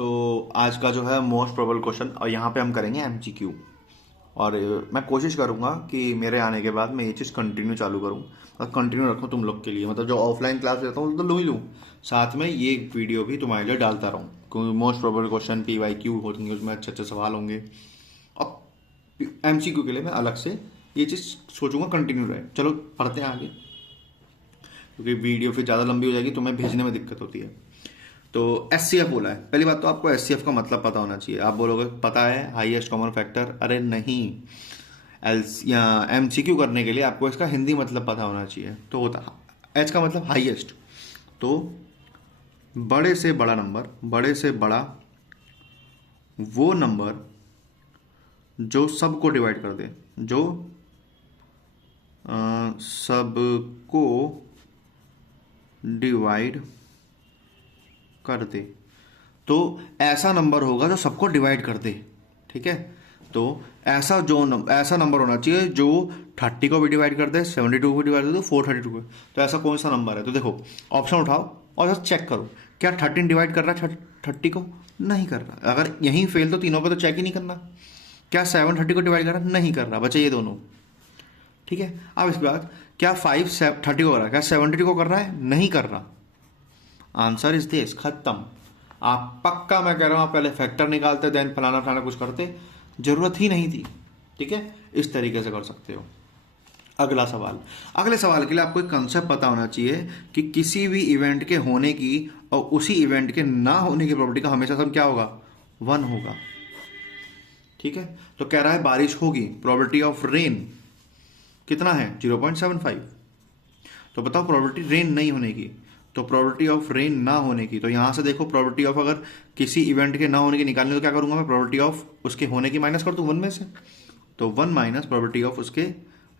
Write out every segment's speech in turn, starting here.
तो आज का जो है मोस्ट प्रोबेबल क्वेश्चन, और यहाँ पे हम करेंगे एमसीक्यू। और मैं कोशिश करूँगा कि मेरे आने के बाद मैं ये चीज़ कंटिन्यू चालू करूँ और कंटिन्यू रखूँ तुम लोग के लिए। मतलब जो ऑफलाइन क्लास लेता हूँ तो लूँ ही लूँ, साथ में ये वीडियो भी तुम्हारे लिए डालता रहूँ, क्योंकि मोस्ट प्रोबेबल क्वेश्चन PYQ होंगे, उसमें अच्छे अच्छे सवाल होंगे। अब एमसीक्यू के लिए मैं अलग से ये चीज़ सोचूंगा कंटिन्यू रहे। चलो पढ़ते हैं आगे, क्योंकि वीडियो फिर ज़्यादा लंबी हो जाएगी तो मैं भेजने में दिक्कत होती है। तो SCF बोला है। पहली बात तो आपको SCF का मतलब पता होना चाहिए। आप बोलोगे पता है हाईएस्ट कॉमन फैक्टर, अरे नहीं, एल्स या MCQ करने के लिए आपको इसका हिंदी मतलब पता होना चाहिए। तो होता H का मतलब हाईएस्ट, तो बड़े से बड़ा नंबर, बड़े से बड़ा वो नंबर जो सबको डिवाइड कर दे, जो सबको डिवाइड कर दे। तो ऐसा नंबर होगा जो सबको डिवाइड कर दे, ठीक है। तो ऐसा नंबर होना चाहिए जो 30 को भी डिवाइड कर दे, 72 को डिवाइड कर दे, 432 को। तो ऐसा कौन सा नंबर है? तो देखो ऑप्शन उठाओ और बस चेक करो, क्या 13 डिवाइड कर रहा है 30 को? नहीं कर रहा। अगर यहीं फेल तो तीनों पे तो चेक ही नहीं करना। क्या 7 30 को डिवाइड कर रहा है? नहीं कर रहा, बचे ये दोनों, ठीक है। अब इसके बाद क्या 5 30 को कर रहा है? क्या 72 को कर रहा है? नहीं कर रहा। आंसर इज दिस, खत्म। आप पक्का, मैं कह रहा हूं, आप पहले फैक्टर निकालते देन फलाना फलाना कुछ करते, जरूरत ही नहीं थी, ठीक है। इस तरीके से कर सकते हो। अगला सवाल, अगले सवाल के लिए आपको एक कंसेप्ट पता होना चाहिए कि किसी भी इवेंट के होने की और उसी इवेंट के ना होने की प्रोबेबिलिटी का हमेशा सम क्या होगा? 1 होगा, ठीक है। तो कह रहा है बारिश होगी, प्रोबेबिलिटी ऑफ रेन कितना है? 0.75। तो बताओ प्रोबेबिलिटी रेन नहीं होने की, तो प्रोबेबिलिटी ऑफ रेन ना होने की। तो यहां से देखो प्रोबेबिलिटी ऑफ अगर किसी इवेंट के ना होने की निकालने, तो क्या करूंगा मैं? प्रोबेबिलिटी ऑफ उसके होने की माइनस कर दूं 1 में से। तो 1 माइनस प्रोबेबिलिटी ऑफ उसके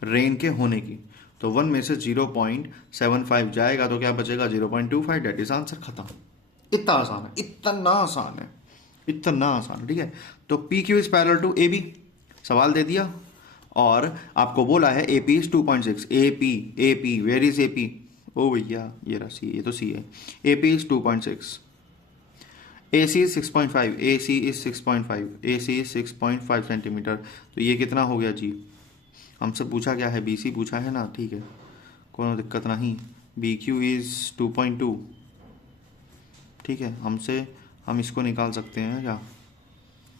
रेन के होने की। तो 1 में से 0.75 जाएगा तो क्या बचेगा? 0.25। डेट इज आंसर, खत्म। इतना आसान है, इतना आसान है, इतना आसान है, ठीक है। तो PQ is parallel to AB, सवाल दे दिया और आपको बोला है AP is 2.6। AP where is AP? ओ भैया ये रहा C, ये तो C है। AP is 2.6, AC is 6.5, AC is 6.5, AC is 6.5 centimetre. तो ये कितना हो गया जी? हमसे पूछा क्या है? BC पूछा है ना, ठीक है, कोई दिक्कत नहीं। BQ इज 2.2, ठीक है। हम इसको निकाल सकते हैं क्या?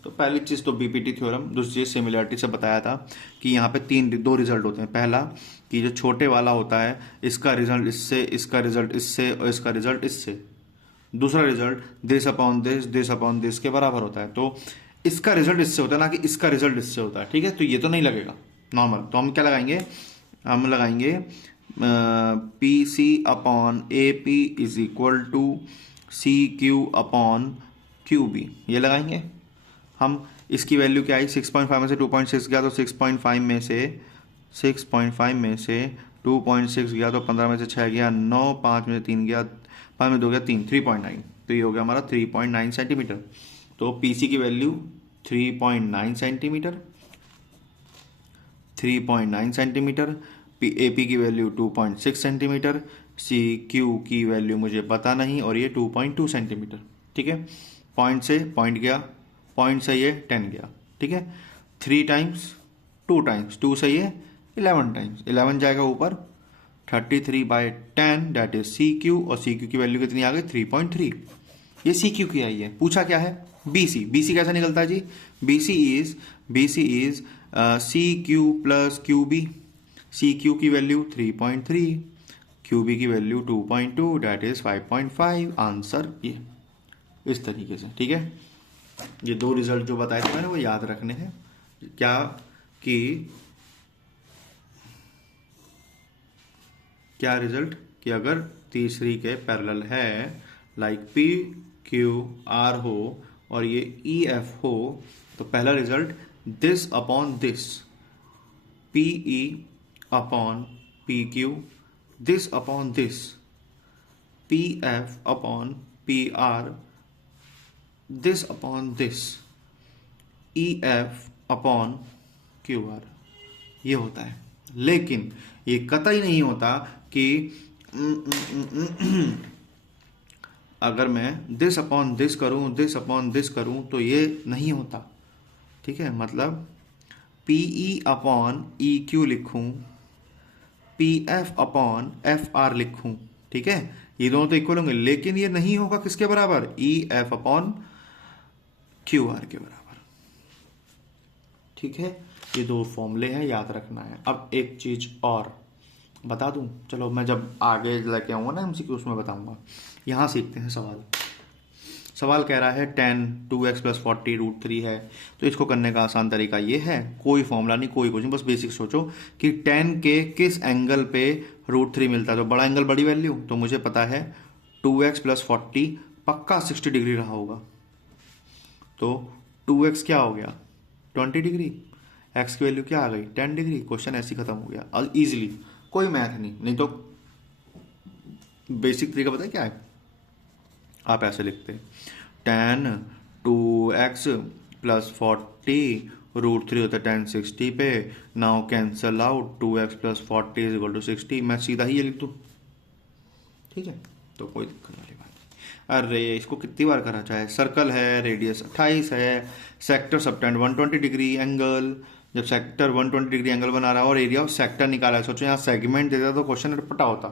तो पहली चीज़ तो BPT थ्योरम, दूसरी चीज़ सिमिलरिटी से बताया था कि यहाँ पे दो रिजल्ट होते हैं। पहला कि जो छोटे वाला होता है इसका रिजल्ट इससे, इसका रिजल्ट इससे और इसका रिजल्ट इससे। दूसरा रिजल्ट दिस अपॉन दिस के बराबर होता है। तो इसका रिजल्ट इससे होता है, ना कि इसका रिजल्ट इससे होता है, ठीक है। तो ये तो नहीं लगेगा नॉर्मल। तो हम क्या लगाएंगे? हम लगाएंगे PC upon AP is equal to CQ upon QB, ये लगाएंगे हम। इसकी वैल्यू क्या आई? 6.5 में से 2.6 गया तो 6.5 में से 2.6 गया तो 15 में से 6 गया 9, 5 में से 3 गया, 5 में 2 गया 3, 3.9। तो ये हो गया हमारा 3.9 सेंटीमीटर। तो PC की वैल्यू 3.9 सेंटीमीटर, 3.9 सेंटीमीटर। AP की वैल्यू 2.6 सेंटीमीटर, CQ की वैल्यू मुझे पता नहीं और ये 2.2 सेंटीमीटर, ठीक है। पॉइंट से पॉइंट गया, पॉइंट से ये 10 गया, ठीक है। 3 टाइम्स 2 टाइम्स 2 से ये 11 टाइम्स, 11 जाएगा ऊपर, 33/10 डेट इज CQ। और CQ की वैल्यू कितनी आ गई? 3.3। ये CQ की आई है। पूछा क्या है? BC कैसा निकलता है जी? BC is CQ plus QB। CQ की वैल्यू 3.3, QB की वैल्यू 2.2 डेट इज 5.5। आंसर ये इस तरीके से, ठीक है। ये दो रिजल्ट जो बताए थे मैंने वो याद रखने हैं। क्या कि क्या रिजल्ट कि अगर तीसरी के पैरेलल है, लाइक PQR हो और ये EF हो, तो पहला result this upon this, PE upon PQ, this upon this, PF upon PR, this upon this, EF upon QR, ये होता है। लेकिन ये कतई नहीं होता कि अगर मैं दिस अपॉन दिस करूँ, दिस अपॉन दिस करूँ तो ये नहीं होता, ठीक है। मतलब P E upon E Q लिखूँ, P F upon F R लिखूँ, ठीक है, ये दोनों तो इक्वल होंगे, लेकिन ये नहीं होगा किसके बराबर, E F upon Q R के बराबर, ठीक है। ये दो फॉर्मूले हैं, याद रखना है। अब एक चीज और बता दूं, चलो मैं जब आगे लेके आऊंगा ना एमसीक्यू उसमें बताऊंगा। यहाँ सीखते हैं सवाल। सवाल कह रहा है 10 2x प्लस 40 रूट 3 है, तो इसको करने का आसान तरीका ये है, कोई फॉर्मूला नहीं, कोई कुछ नहीं, बस बेसिक सोचो कि 10 के किस एंगल पे रूट 3 मिलता है। तो बड़ा एंगल बड़ी वैल्यू, तो मुझे पता है 2x प्लस 40 पक्का 60 डिग्री रहा होगा, तो 2x क्या हो गया 20 डिग्री, x की वैल्यू क्या आ गई 10 डिग्री। क्वेश्चन ऐसे ही खत्म हो गया, और इजीली, कोई मैथ नहीं तो बेसिक तरीका पता है क्या है, आप ऐसे लिखते हैं 10 2x प्लस 40 रूट 3 होता है 10 60 पे, now cancel out 2x plus 40 is equal to 60, मैं सीधा ही ये लिख दूँ, ठीक है, तो कोई दिक्कत वाली बात नहीं। अरे इसको कितनी बार करा जाए, सर्कल है, रेडियस 28 है, सेक्टर सबटेंड 120 डिग्री एंगल, जब सेक्टर 120 डिग्री एंगल बना रहा है और एरिया ऑफ सेक्टर निकाला है, सोचो यहाँ सेगमेंट देता तो क्वेश्चन पटा होता,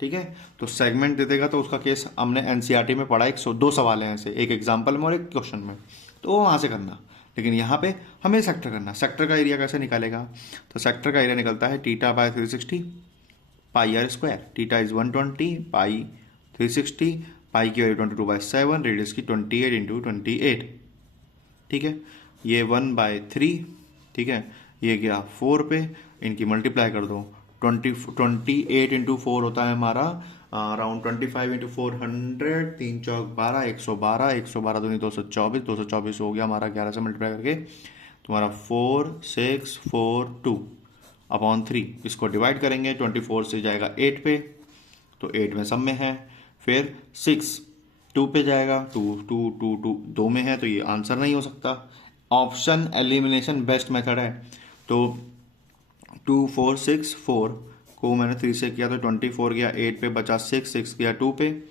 ठीक है। तो सेगमेंट दे देगा तो उसका केस हमने एनसीईआरटी में पढ़ा, 102 सवाल हैं ऐसे, एक एग्जाम्पल में और एक क्वेश्चन में, तो वो वहाँ से करना, लेकिन यहाँ पे हमें सेक्टर करना। सेक्टर का एरिया कैसे निकालेगा, तो सेक्टर का एरिया निकलता है theta by 360 pi r square, theta is 120 pi 360, pi की वैल्यू 22/7, रेडियस की 28 इंटू 28, ठीक है। ये 1/3, ठीक है, ये गया 4 पे, इनकी मल्टीप्लाई कर दो, 28 इंटू 4 होता है हमारा अराउंड 25 इंटू 400, 3 चौक 12, 112, 112 दूनी 224, 224 हो गया हमारा 11 से मल्टीप्लाई करके तुम्हारा 4642 अपॉन 3, इसको डिवाइड करेंगे 24 से जाएगा 8 पे, तो 8 में सब में है, फिर 6 2 पे जाएगा, 2 2 2 2 2 में है, तो ये आंसर नहीं हो सकता। ऑप्शन एलिमिनेशन बेस्ट मेथड है, तो 2 4 6 4 को मैंने 3 से किया तो 24 गया 8 पे, बचा 6 6 गया 2 पे,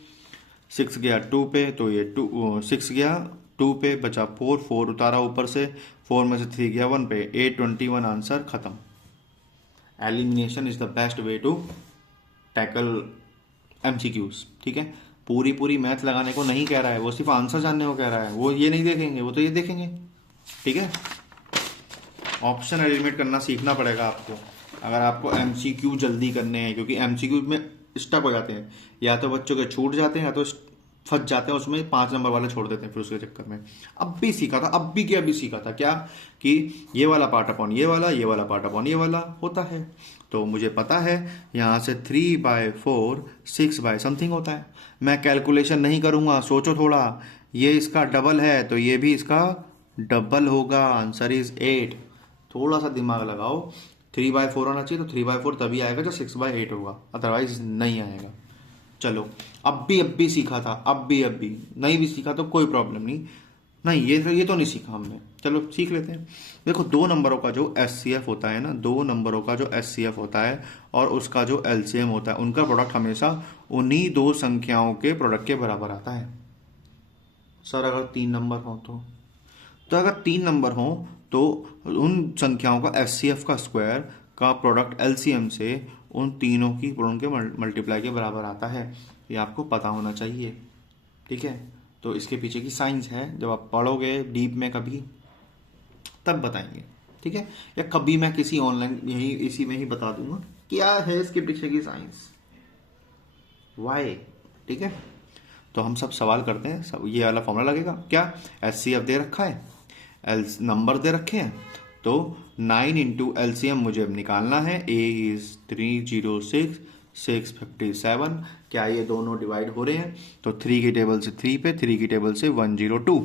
6 गया 2 पे, तो ये 6 गया 2 पे, बचा 4 4 उतारा ऊपर से, 4 में से 3 गया 1 पे, 821 आंसर खत्म। Elimination is the best way to tackle MCQs, ठीक है। पूरी पूरी मैथ लगाने को नहीं कह रहा है वो, सिर्फ आंसर जानने को कह रहा है, वो ये नहीं देखेंगे, वो तो ये देखेंगे, ठीक है। ऑप्शन एलिमिनेट करना सीखना पड़ेगा आपको अगर आपको एमसीक्यू जल्दी करने हैं, क्योंकि एमसीक्यू में स्टक हो जाते हैं, या तो बच्चों के छूट जाते हैं या तो फंस जाते हैं उसमें, 5 नंबर वाले छोड़ देते हैं फिर उसके चक्कर में। अब भी सीखा था, अब भी सीखा था क्या, कि ये वाला पार्ट अपॉन ये वाला पार्ट अपॉन ये वाला होता है, तो मुझे पता है यहाँ से 3/4 6 समथिंग होता है। मैं कैलकुलेशन नहीं करूँगा, सोचो थोड़ा, ये इसका डबल है तो ये भी इसका डबल होगा, आंसर इज 8। थोड़ा सा दिमाग लगाओ, 3/4 होना चाहिए, तो 3/4 तभी आएगा जब 6/8 होगा, अदरवाइज नहीं आएगा। चलो अब भी सीखा था, अब भी नहीं भी सीखा तो कोई प्रॉब्लम नहीं, ये तो नहीं सीखा हमने, चलो सीख लेते हैं। देखो 2 नंबरों का जो एचसीएफ होता है ना, 2 नंबरों का जो एचसीएफ होता है और उसका जो एलसीएम होता है, उनका प्रोडक्ट हमेशा उन्हीं 2 संख्याओं के प्रोडक्ट के बराबर आता है। सर अगर 3 नंबर हो तो अगर 3 नंबर हो तो उन संख्याओं का एचसीएफ का स्क्वायर का प्रोडक्ट एलसीएम से उन तीनों की उनके मल्टीप्लाई के बराबर आता है, ये आपको पता होना चाहिए, ठीक है। तो इसके पीछे की साइंस है, जब आप पढ़ोगे डीप में कभी तब बताएंगे, ठीक है, या कभी मैं किसी ऑनलाइन यही इसी में ही बता दूंगा क्या है इसके पीछे की साइंस, वाई, ठीक है। तो हम सब सवाल करते हैं, सब ये वाला फॉर्मूला लगेगा क्या, एचसीएफ दे रखा है, एल नंबर दे रखे हैं, तो 9 इंटू एलसीएम मुझे अब निकालना है, ए इज 306 657, क्या ये दोनों डिवाइड हो रहे हैं, तो 3 की टेबल से 3 पे, 3 की टेबल से 102,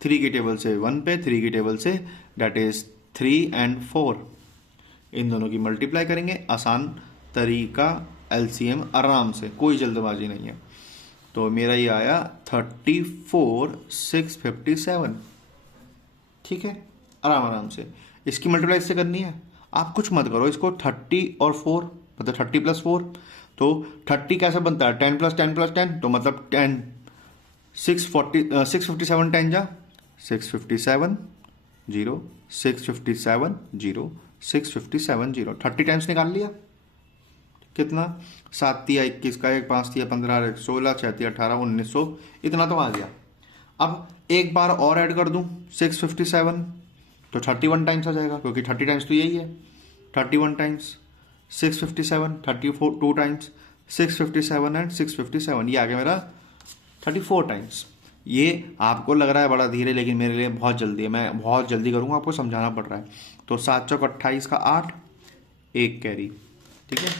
3 की टेबल से 1 पे, 3 की table say that is 3 and 4, इन दोनों की मल्टीप्लाई करेंगे, आसान तरीका, एलसीएम आराम से, कोई जल्दबाजी नहीं है। तो मेरा ये आया 34,657, ठीक है, आराम से। इसकी मल्टीप्लाई इससे करनी है, आप कुछ मत करो, इसको 30 और 4 मतलब 30 + 4, तो 30 कैसे बनता है, 10 + 10 + 10, तो मतलब 10 657 10 जा 657 0 657 0 657 0, 30 टाइम्स निकाल लिया। कितना, 7 तिया 21 का, 1 5 तिया 15, 16 6 तिया 18 1900, इतना तो आ गया। अब एक बार और ऐड कर दूं 657, तो 31 टाइम्स आ जाएगा, क्योंकि 30 टाइम्स तो यही है। 31 टाइम्स 657, 34 2 टाइम्स 657 एंड 657, ये आ गया मेरा 34 टाइम्स। ये आपको लग रहा है बड़ा धीरे, लेकिन मेरे लिए बहुत जल्दी है, मैं बहुत जल्दी करूँगा, आपको समझाना पड़ रहा है। तो 7 चौक 28 का 8, 1 कैरी, ठीक है,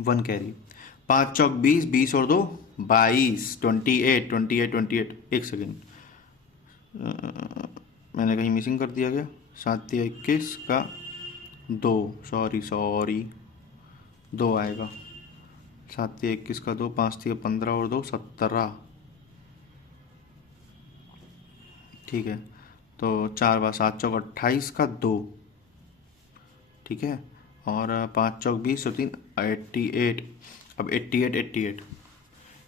1 कैरी। 5 चौक 20, 20 और 2 22, 28 28 28, एक सेकेंड, मैंने कहीं मिसिंग कर दिया क्या, 7 तिया 21 का 2, सॉरी 2 आएगा, 7 तिया 21 का 2, 5 तिया 15 और 2 17, ठीक है। तो 4 बार 7 चौक 28 का 2, ठीक है, और 5 चौक 20 और 3 88। अब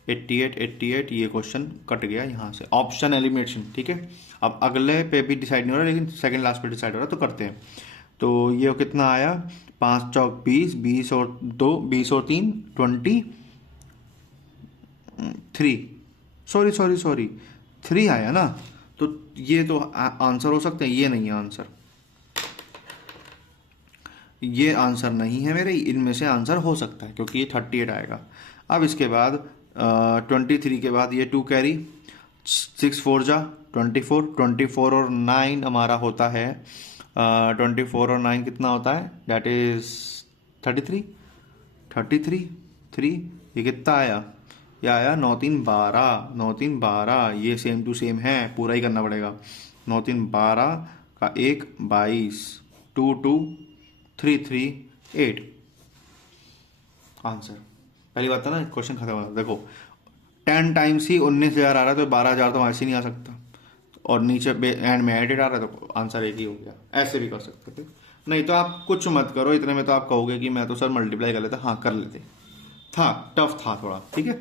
88 ये क्वेश्चन कट गया यहाँ से, ऑप्शन एलिमिनेशन, ठीक है। अब अगले पे भी डिसाइड नहीं हो रहा, लेकिन सेकंड लास्ट पे डिसाइड हो रहा, तो करते हैं। तो ये कितना आया, 5 चौक 20, 20 और 2 20 और 3 23, सॉरी 3 आया ना। तो ये तो आंसर हो सकते हैं, ये नहीं है आंसर, ये आंसर नहीं है मेरे, इनमें से आंसर हो सकता है, क्योंकि ये 38 आएगा। अब इसके बाद 23 के बाद ये 2 कैरी, 6 4 जा 24, 24 और 9 हमारा होता है 24 और 9 कितना होता है, दैट इज 33 3, ये कितना आया, ये आया 9 3 12, ये सेम टू सेम है, पूरा ही करना पड़ेगा। 9 3 12 का 1 22, 2 2 3 3 8, आंसर। पहली बात था ना, क्वेश्चन खत्म हो, देखो 10 टाइम्स ही 19,000 आ रहा है, तो 12,000 तो ऐसे नहीं आ सकता, और नीचे एंड में एडिट आ रहा है, तो आंसर एक ही हो गया। ऐसे भी कर सकते थे, नहीं तो आप कुछ मत करो, इतने में तो आप कहोगे कि मैं तो सर मल्टीप्लाई कर लेता, हाँ कर लेते, था टफ था थोड़ा, ठीक है।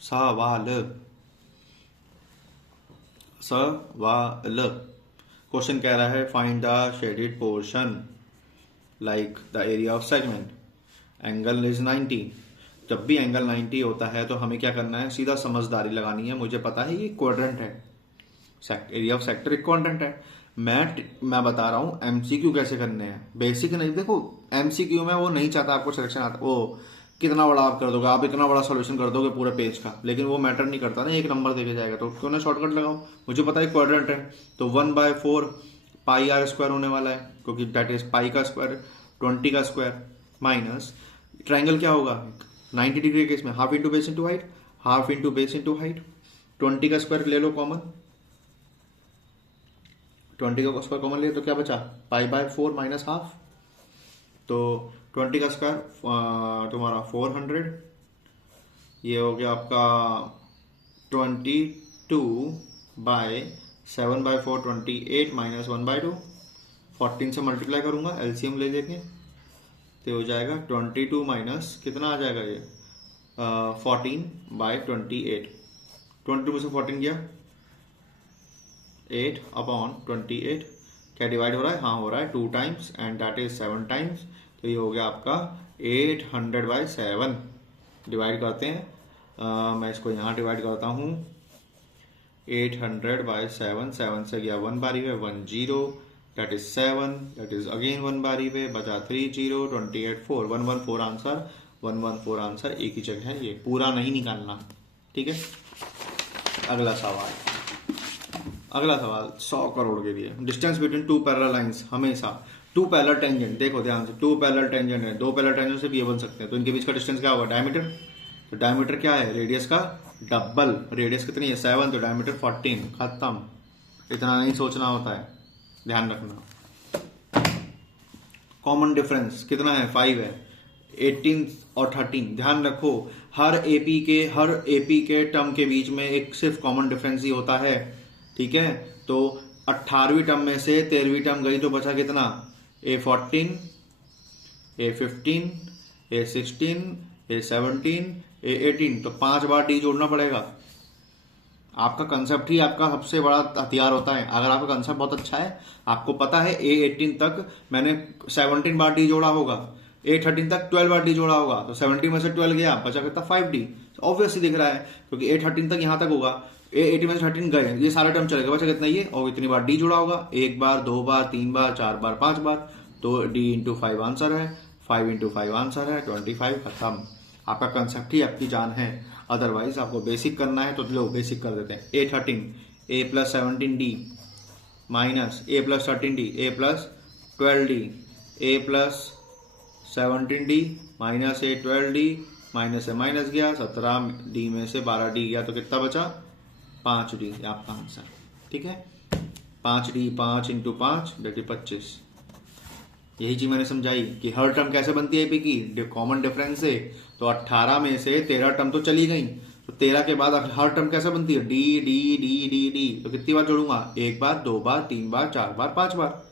सवाल क्वेश्चन कह रहा है find the shaded portion like the area of segment, angle is 90। जब भी एंगल 90 होता है तो हमें क्या करना है, सीधा समझदारी लगानी है। मुझे पता है ये क्वाड्रेंट है, एरिया ऑफ सेक्टर एक क्वाड्रेंट है। मैं बता रहा हूँ एमसीक्यू कैसे करने हैं, बेसिक नहीं। देखो एमसीक्यू में वो नहीं चाहता आपको सिलेक्शन आता, वो कितना बड़ा आप कर दोगे, आप इतना बड़ा सॉल्यूशन कर दोगे पूरे पेज का, लेकिन वो मैटर नहीं करता ना, एक नंबर देके जाएगा। तो क्यों ना शॉर्टकट लगाओ, मुझे पता है क्वाड्रेंट है, तो 1/4 पाई आर स्क्वायर होने वाला है, क्योंकि दैट इज पाई का स्क्वायर 20 का स्क्वायर, माइनस ट्राइंगल क्या होगा 90 डिग्री के केस में half into base into height, half into base into height. 20 का स्क्वायर ले लो कॉमन, 20 का स्क्वायर कॉमन लिया तो क्या बचा, पाई/4 माइनस हाफ। तो 20 का स्क्वायर तुम्हारा 400, ये हो गया आपका 22/7/4 28 माइनस 1/2, 14 से मल्टीप्लाई करूंगा एलसीएम ले लेके, तो हो जाएगा 22 माइनस कितना आ जाएगा ये 14/28, 22 में से 14 गया 8/28, क्या डिवाइड हो रहा है, हाँ हो रहा है 2 times and that is 7 times, तो ये हो गया आपका 800/7। डिवाइड करते हैं, मैं इसको यहाँ डिवाइड करता हूँ 800/7, 7 से गया 1 बारी पे 10, that is 7, that is again 1 बारी पे बचा 30, 28 4, 114 आंसर, 114 आंसर एक ही जगह है, ये पूरा नहीं निकालना, ठीक है। अगला सवाल 100 करोड़ के लिए, डिस्टेंस बिटवीन 2 पैरेलल लाइंस, हमेशा 2 पैरेलल टेंजेंट, देखो ध्यान से 2 पैरेलल टेंजेंट है, 2 पैरेलल टेंजेंट से भी ये बन सकते हैं, तो इनके बीच का डिस्टेंस क्या होगा, डायमीटर। तो डायमीटर क्या है, रेडियस का डबल, रेडियस कितनी है 7, तो डायमीटर 14, खत्म। इतना नहीं सोचना होता है, ध्यान रखना। कॉमन डिफरेंस कितना है 5 है, 18 और 13, ध्यान रखो हर एपी के टर्म के बीच में एक सिर्फ कॉमन डिफरेंस ही होता है, ठीक है। तो 18वीं टर्म में से 13वीं टर्म गई तो बचा कितना, A14 A15, A16, A17, A18, तो 5 बार डी जोड़ना पड़ेगा। आपका कंसेप्ट ही आपका सबसे बड़ा हथियार होता है। अगर आपका कंसेप्ट बहुत अच्छा है, आपको पता है A18 तक मैंने 17 बार डी जोड़ा होगा, A13 तक 12 बार डी जोड़ा होगा, तो 17 में से 12 गया, बचा कितना 5D। ऑब्वियसली दिख रहा है क्योंकि A13 तक यहाँ तक होगा, A18 में से 13 गए, ये सारा टर्म चलेगा, बचा कितना ये, और इतनी बार डी जुड़ा होगा, 1 बार, 2 बार, 3 बार, 4 बार, 5 बार, तो D इंटू 5 आंसर है, 5 इंटू 5 आंसर है 25। खत्म। आपका कंसेप्ट ही आपकी जान है। अदरवाइज आपको बेसिक करना है तो लो बेसिक कर देते हैं। A13 A plus 17D minus A plus 13D A plus 12D A plus 17D minus A 12D minus से माइनस गया, 17D में से 12D गया, तो कितना बचा 5D, आपका आंसर। ठीक है, 5D 5 इंटू 5 देखिए 25। यही चीज मैंने समझाई कि हर टर्म कैसे बनती है एपी की, कॉमन डिफरेंस से। तो 18 में से 13 टर्म तो चली गई, तो 13 के बाद हर टर्म कैसे बनती है, D D D D D. तो कितनी बार जोड़ूंगा, 1 बार, 2 बार, 3 बार, 4 बार, 5 बार,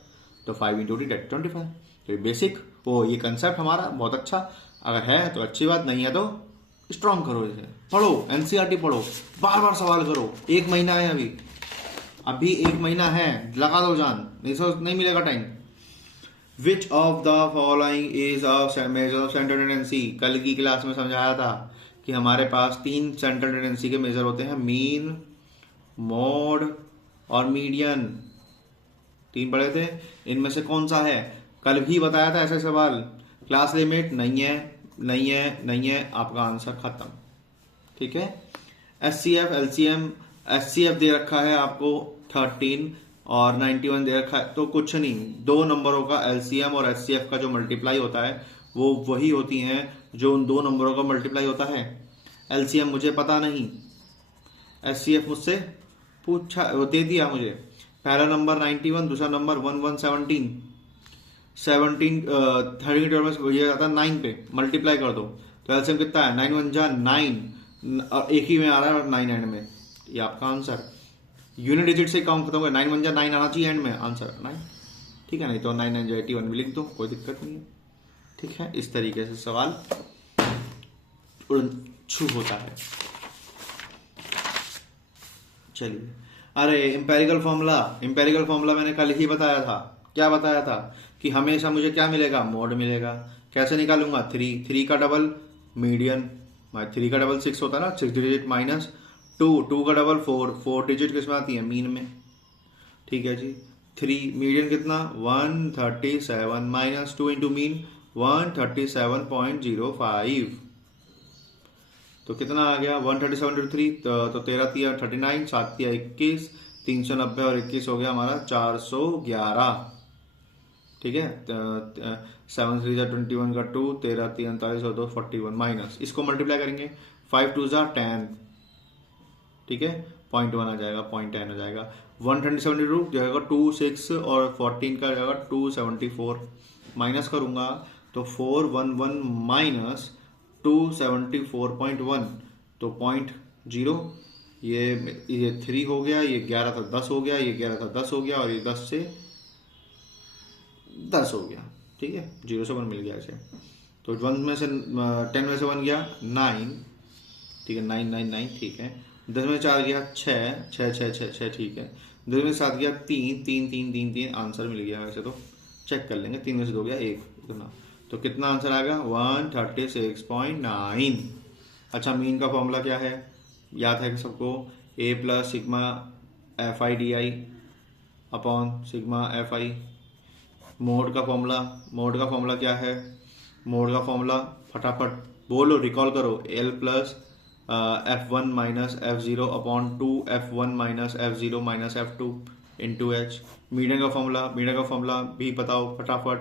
तो 5 इंटू डी 25। तो ये बेसिक वो ये कंसेप्ट हमारा बहुत अच्छा, अगर है तो अच्छी बात, नहीं है तो स्ट्रॉन्ग करो, इसे पढ़ो, एनसीईआरटी पढ़ो, बार बार सवाल करो। 1 महीना है अभी 1 महीना है, लगा दो जान, नहीं मिलेगा time. Which of the following is a measure of central tendency? कल की क्लास में समझाया था कि हमारे पास 3 सेंट्रल टेंडेंसी के मेजर होते हैं, मीन, मोड और मीडियन। 3 पढ़े थे, इनमें से कौन सा है, कल भी बताया था ऐसे सवाल। क्लास लिमिट नहीं है, नहीं है, नहीं है, आपका आंसर खत्म। ठीक है, एचसीएफ एलसीएम, एचसीएफ दे रखा है आपको 13 और 91 दे रखा है, तो कुछ नहीं, 2 नंबरों का एलसीएम और एचसीएफ का जो मल्टीप्लाई होता है वो वही होती हैं जो उन 2 नंबरों का मल्टीप्लाई होता है। एलसीएम मुझे पता नहीं, एचसीएफ मुझसे पूछा, वो दे दिया मुझे। पहला नंबर 91, दूसरा नंबर 1117, 13 में ये आता है 9 पे, मल्टीप्लाई कर दो तो एलसीएम कितना है, 9 1 जा 9, एक ही में आ रहा है 9 एंड में, ये आपका आंसर। यूनिट डिजिट से काउंट खत्म हो गया, 9 1 जा 9 आना चाहिए एंड में, आंसर 9। ठीक है, नहीं तो 9 9 जा 81 भी लिख दो, कोई दिक्कत नहीं है। ठीक है, इस तरीके से सवाल छू होता है। चलिए, अरे इंपेरिकल फॉर्मूला मैंने कल ही बताया था। क्या बताया था कि हमेशा मुझे क्या मिलेगा, मोड मिलेगा। कैसे निकालूंगा, 3 का डबल मीडियन, 3 का डबल 6 होता है ना, 6 डिजिट माइनस 2 का डबल 4 डिजिट किस में आती है, मीन में। ठीक है जी, 3 मीडियन कितना 137 माइनस 2 इंटू मीन 137.05, तो कितना आ गया 137 इंटू 3, तो 13 3 39, 7 3 21, 390 और 21 हो गया हमारा 411। ठीक है, 7 3 21 का 2, 13 3 39 और 2 41 माइनस, इसको मल्टीप्लाई करेंगे, 5 2 10। ठीक है, 0.1 आ जाएगा, 0.10 आ जाएगा, 172 जाएगा 2 6 और 14 का जाएगा 274, माइनस करूंगा तो 411 माइनस 274.1, तो 0.0, ये 3 हो गया, ये 11 था 10 हो गया, ये 11 था 10 हो गया, और ये 10 से 10 हो गया। ठीक है, 0 से 1 मिल गया इसे, तो 1 में से 10 में से 1 गया 9, ठीक है, 9 9 9, ठीक है, 10 में 4 गया 6 6 6 6 6, ठीक है, 10 में 7 गया 3 3 3 3 3, आंसर मिल गया। वैसे तो चेक कर लेंगे, 3 में से 2 गया 1, इतना, तो कितना आंसर आएगा 136.9। अच्छा, मीन का फॉर्मूला क्या है, याद है कि सबको, A plus sigma FI/DI upon sigma FI। Mode का फॉर्मूला क्या है, मोड का फॉर्मूला फटाफट बोलो, रिकॉल करो, L plus F1 minus F0 upon 2 F1 minus F0 minus F2 into H। Median का फॉर्मूला भी बताओ फटाफट,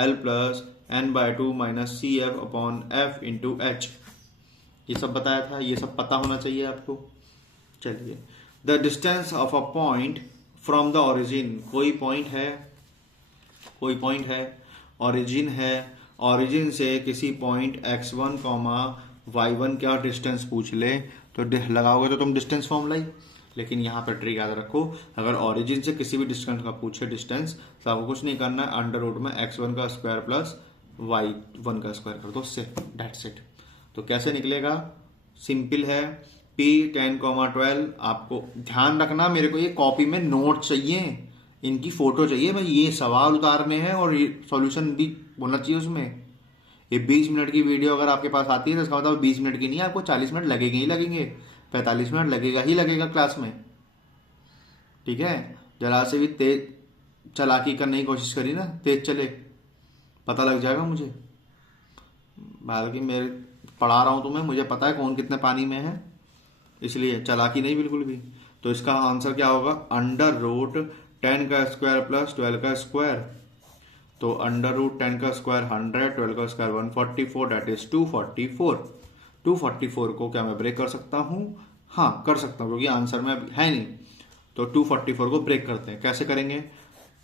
L plus N/2 minus CF upon F into H। ये सब बताया था, ये सब पता होना चाहिए आपको। चलिए, the distance of a point from the origin, कोई पॉइंट है, ओरिजिन है, ओरिजिन से किसी पॉइंट x1 y1 क्या डिस्टेंस पूछ ले तो लगाओगे तो तुम डिस्टेंस फॉर्मूला ही। लेकिन यहाँ पर ट्रिक याद रखो, अगर ओरिजिन से किसी भी डिस्टेंस का पूछे डिस्टेंस, तो आपको कुछ नहीं करना है, अंडर रूट में x1 का स्क्वायर प्लस y1 का स्क्वायर कर दो उससे, डेट्स इट। तो कैसे निकलेगा, सिंपल है, p 10,12। आपको ध्यान रखना, मेरे को ये कॉपी में नोट चाहिए, इनकी फोटो चाहिए, मैं ये सवाल उतारने हैं और ये सॉल्यूशन भी होना चाहिए उसमें। ये 20 मिनट की वीडियो अगर आपके पास आती है तो इसका मतलब 20 मिनट की नहीं, आपको 40 मिनट लगेंगे ही लगेंगे, 45 मिनट लगेगा ही लगेगा क्लास में, ठीक है। जरा से भी तेज चालाकी करने की कोशिश करी ना, तेज चले, पता लग जाएगा मुझे। बाकी मैं पढ़ा रहा हूँ तुम्हें, मुझे पता है कौन कितने पानी में है, इसलिए चालाकी नहीं बिल्कुल भी। तो इसका आंसर क्या होगा, अंडर रूट 10 का स्क्वायर प्लस 12 का स्क्वायर। तो अंडर रूट 10 का स्क्वायर 100, 12 का स्क्वायर 144, डेट इज 244। 244 को क्या मैं ब्रेक कर सकता हूँ? हाँ कर सकता हूँ, क्योंकि आंसर में है नहीं। तो 244 को ब्रेक करते हैं, कैसे करेंगे,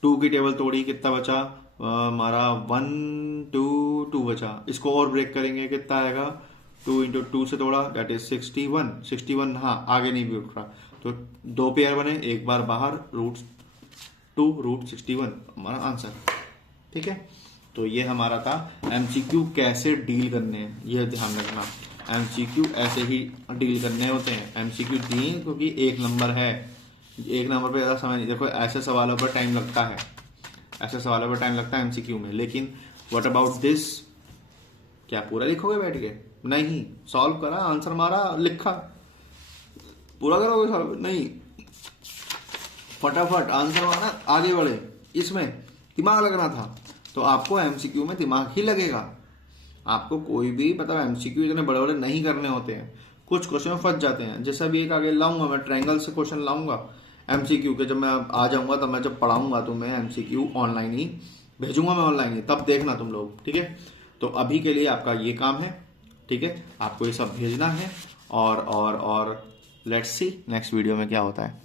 2 की टेबल तोड़ी, कितना बचा हमारा 1 2 2 बचा, इसको और ब्रेक करेंगे, कितना आएगा 2 इंटू 2 से तोड़ा, डेट इज 61 61। हाँ आगे नहीं भी उठ रहा, तो 2 पेयर बने, एक बार बाहर, रूट 2 रूट 61 हमारा आंसर, ठीक है। तो ये हमारा था एमसीक्यू कैसे डील करने हैं, ये ध्यान रखना, एमसीक्यू ऐसे ही डील करने होते हैं। एमसीक्यू दिए क्योंकि एक नंबर है, एक नंबर पे ज़्यादा समय नहीं, देखो ऐसे सवालों पर टाइम लगता है, ऐसे सवालों पर टाइम लगता है एमसीक्यू में, लेकिन व्हाट अबाउट दिस, क्या पूरा लिखोगे बैठ के? नहीं, सॉल्व करा, आंसर मारा, लिखा, पूरा करोगे सॉल्व? नहीं, फटाफट आंसर मारा, आगे बढ़े, इसमें दिमाग लगना था। तो आपको एमसीक्यू में दिमाग ही लगेगा, आपको कोई भी मतलब एमसीक्यू इतने बड़े बड़े नहीं करने होते हैं, कुछ क्वेश्चन फंस जाते हैं। जैसा भी एक आगे लाऊंगा मैं, ट्रायंगल से क्वेश्चन लाऊंगा एमसीक्यू के, जब मैं आ जाऊंगा तब मैं जब पढ़ाऊंगा तो मैं एमसीक्यू ऑनलाइन ही भेजूंगा, मैं ऑनलाइन ही, तब देखना तुम लोग, ठीक है। तो अभी के लिए आपका ये काम है, ठीक है, आपको ये सब भेजना है, और लेट्स सी नेक्स्ट वीडियो में क्या होता है।